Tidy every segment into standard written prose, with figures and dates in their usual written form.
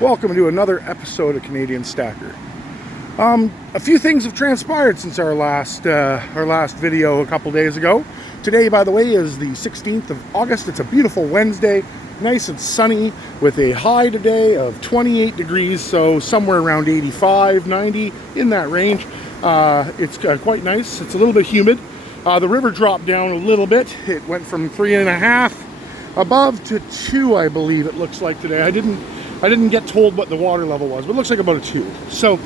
Welcome to another episode of Canadian Stacker. A few things have transpired since our last video a couple days ago. Today, by the way, is the 16th of August. It's a beautiful Wednesday, nice and sunny, with a high today of 28 degrees, so somewhere around 85, 90, in that range. It's quite nice. It's a little bit humid. The river dropped down a little bit. It went from 3.5 above to 2, I believe it looks like today. I didn't get told what the water level was, but it looks like about a 2. So,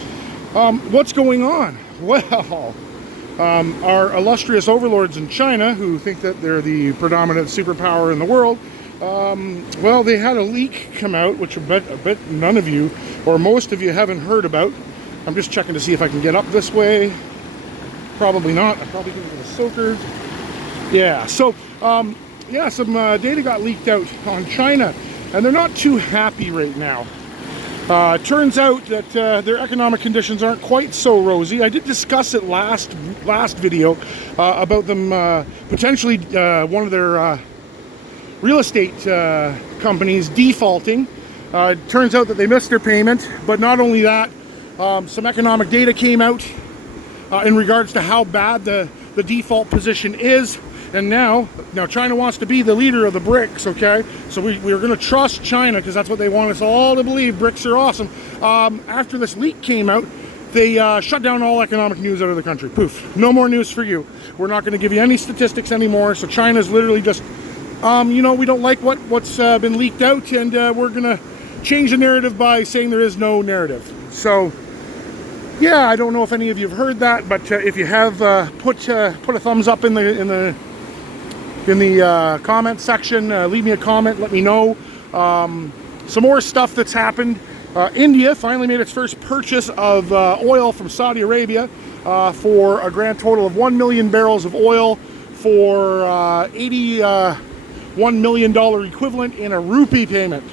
what's going on? Well, our illustrious overlords in China, who think that they're the predominant superpower in the world, well, they had a leak come out, which I bet none of you, or most of you, haven't heard about. I'm just checking to see if I can get up this way. Probably not. I'm probably going to get a soaker. Yeah, so, yeah, some data got leaked out on China, and they're not too happy right now. Turns out that their economic conditions aren't quite so rosy. I did discuss it last video about them potentially one of their real estate companies defaulting. It turns out that they missed their payment, but not only that, some economic data came out in regards to how bad the default position is. And now China wants to be the leader of the BRICS, okay? So we're going to trust China because that's what they want us all to believe. BRICS are awesome. After this leak came out, they shut down all economic news out of the country. Poof. No more news for you. We're not going to give you any statistics anymore. So China's literally just, we don't like what's been leaked out, and we're going to change the narrative by saying there is no narrative. So, yeah, I don't know if any of you have heard that, but if you have, put a thumbs up in the comment section. Leave me a comment, let me know. Some more stuff that's happened. India finally made its first purchase of oil from Saudi Arabia for a grand total of 1 million barrels of oil for $81 million equivalent in a rupee payment.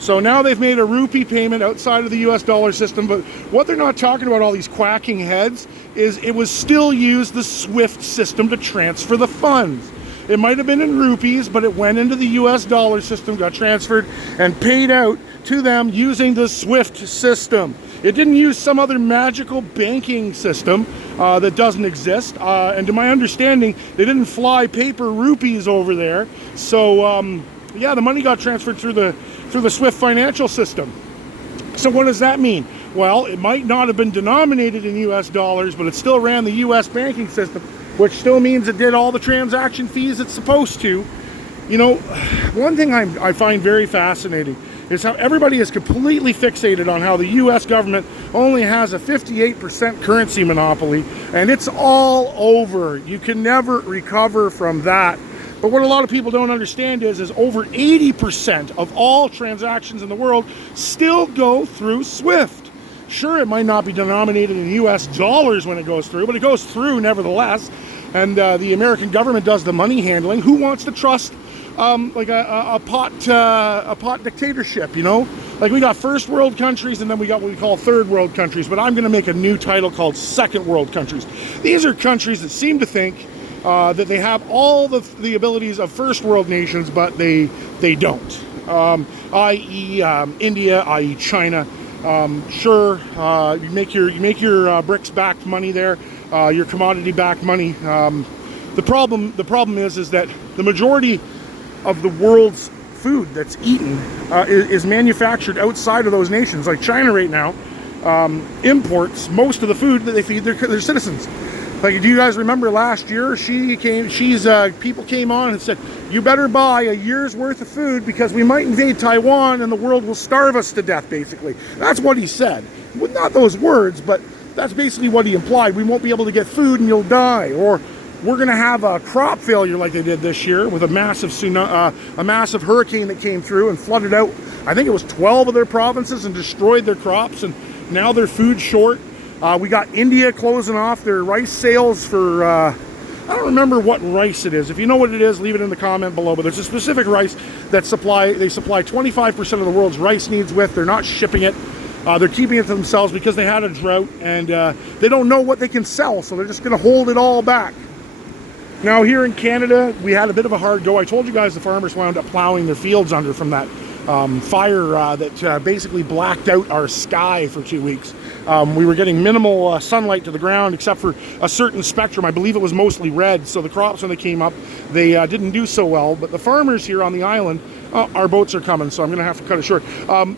So now they've made a rupee payment outside of the US dollar system, but what they're not talking about, all these quacking heads, is it was still used the SWIFT system to transfer the funds. It might have been in rupees, but it went into the US dollar system, got transferred, and paid out to them using the SWIFT system. It didn't use some other magical banking system that doesn't exist. And to my understanding, they didn't fly paper rupees over there. So, yeah, the money got transferred through the SWIFT financial system. So what does that mean? Well, it might not have been denominated in US dollars, but it still ran the US banking system, which still means it did all the transaction fees it's supposed to. You know, one thing I find very fascinating is how everybody is completely fixated on how the US government only has a 58% currency monopoly, and it's all over. You can never recover from that. But what a lot of people don't understand is over 80% of all transactions in the world still go through SWIFT. Sure, it might not be denominated in US dollars when it goes through, but it goes through nevertheless. And the American government does the money handling. Who wants to trust like a pot dictatorship, you know? Like, we got first world countries, and then we got what we call third world countries. But I'm going to make a new title called second world countries. These are countries that seem to think that they have all the abilities of first world nations, but they don't. I.e. India, i.e. China. Sure, you make your BRICS-backed money there, your commodity-backed money. The problem is that the majority of the world's food that's eaten is manufactured outside of those nations. Like China right now imports most of the food that they feed their citizens. Like, do you guys remember last year? People came on and said, you better buy a year's worth of food because we might invade Taiwan and the world will starve us to death, basically. That's what he said. Well, not those words, but that's basically what he implied. We won't be able to get food and you'll die. Or we're going to have a crop failure like they did this year with a massive hurricane that came through and flooded out, I think it was 12 of their provinces and destroyed their crops, and now they're food short. We got India closing off their rice sales for, I don't remember what rice it is. If you know what it is, leave it in the comment below. But there's a specific rice that they supply 25% of the world's rice needs with. They're not shipping it. They're keeping it to themselves because they had a drought, and they don't know what they can sell, so they're just going to hold it all back. Now, here in Canada, we had a bit of a hard go. I told you guys the farmers wound up plowing their fields under from that fire that basically blacked out our sky for 2 weeks. We were getting minimal sunlight to the ground except for a certain spectrum. I believe it was mostly red, so the crops when they came up, they didn't do so well. But the farmers here on the island, our boats are coming, so I'm going to have to cut it short.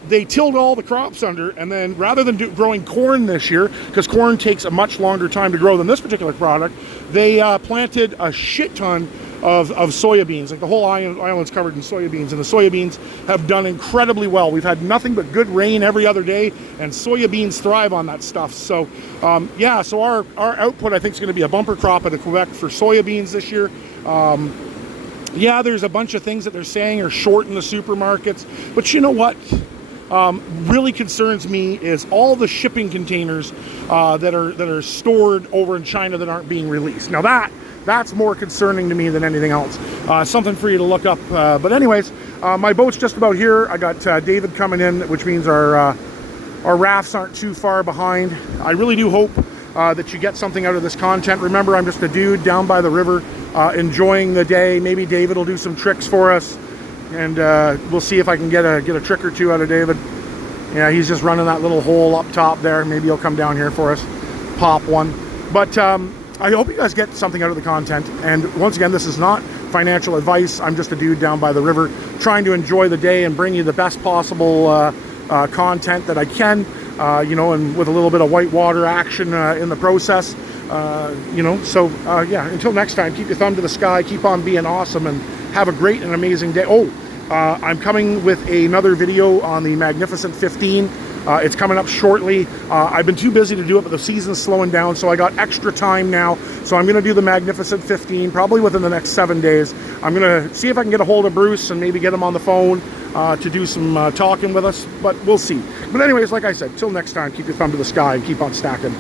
They tilled all the crops under, and then rather than growing corn this year, because corn takes a much longer time to grow than this particular product, they planted a shit ton of soybeans. Like the whole island's covered in soybeans, and the soybeans have done incredibly well. We've had nothing but good rain every other day, and soybeans thrive on that stuff. So yeah, so our output I think is going to be a bumper crop out of Quebec for soybeans this year. Yeah, there's a bunch of things that they're saying are short in the supermarkets, but you know what really concerns me is all the shipping containers that are stored over in China that aren't being released. Now that's more concerning to me than anything else. Something for you to look up. But anyways, my boat's just about here. I got David coming in, which means our rafts aren't too far behind. I really do hope that you get something out of this content. Remember, I'm just a dude down by the river enjoying the day. Maybe David will do some tricks for us, and we'll see if I can get a trick or two out of David. Yeah, he's just running that little hole up top there. Maybe he'll come down here for us, pop one. But I hope you guys get something out of the content. And once again, this is not financial advice. I'm just a dude down by the river trying to enjoy the day and bring you the best possible content that I can, you know, and with a little bit of whitewater action in the process. You know, so yeah, until next time, keep your thumb to the sky, keep on being awesome, and have a great and amazing day. Oh, I'm coming with another video on the Magnificent 15. It's coming up shortly. I've been too busy to do it, but the season's slowing down, so I got extra time now. So I'm going to do the Magnificent 15 probably within the next 7 days. I'm going to see if I can get a hold of Bruce and maybe get him on the phone to do some talking with us, but we'll see. But anyways, like I said, till next time, keep your thumb to the sky and keep on stacking.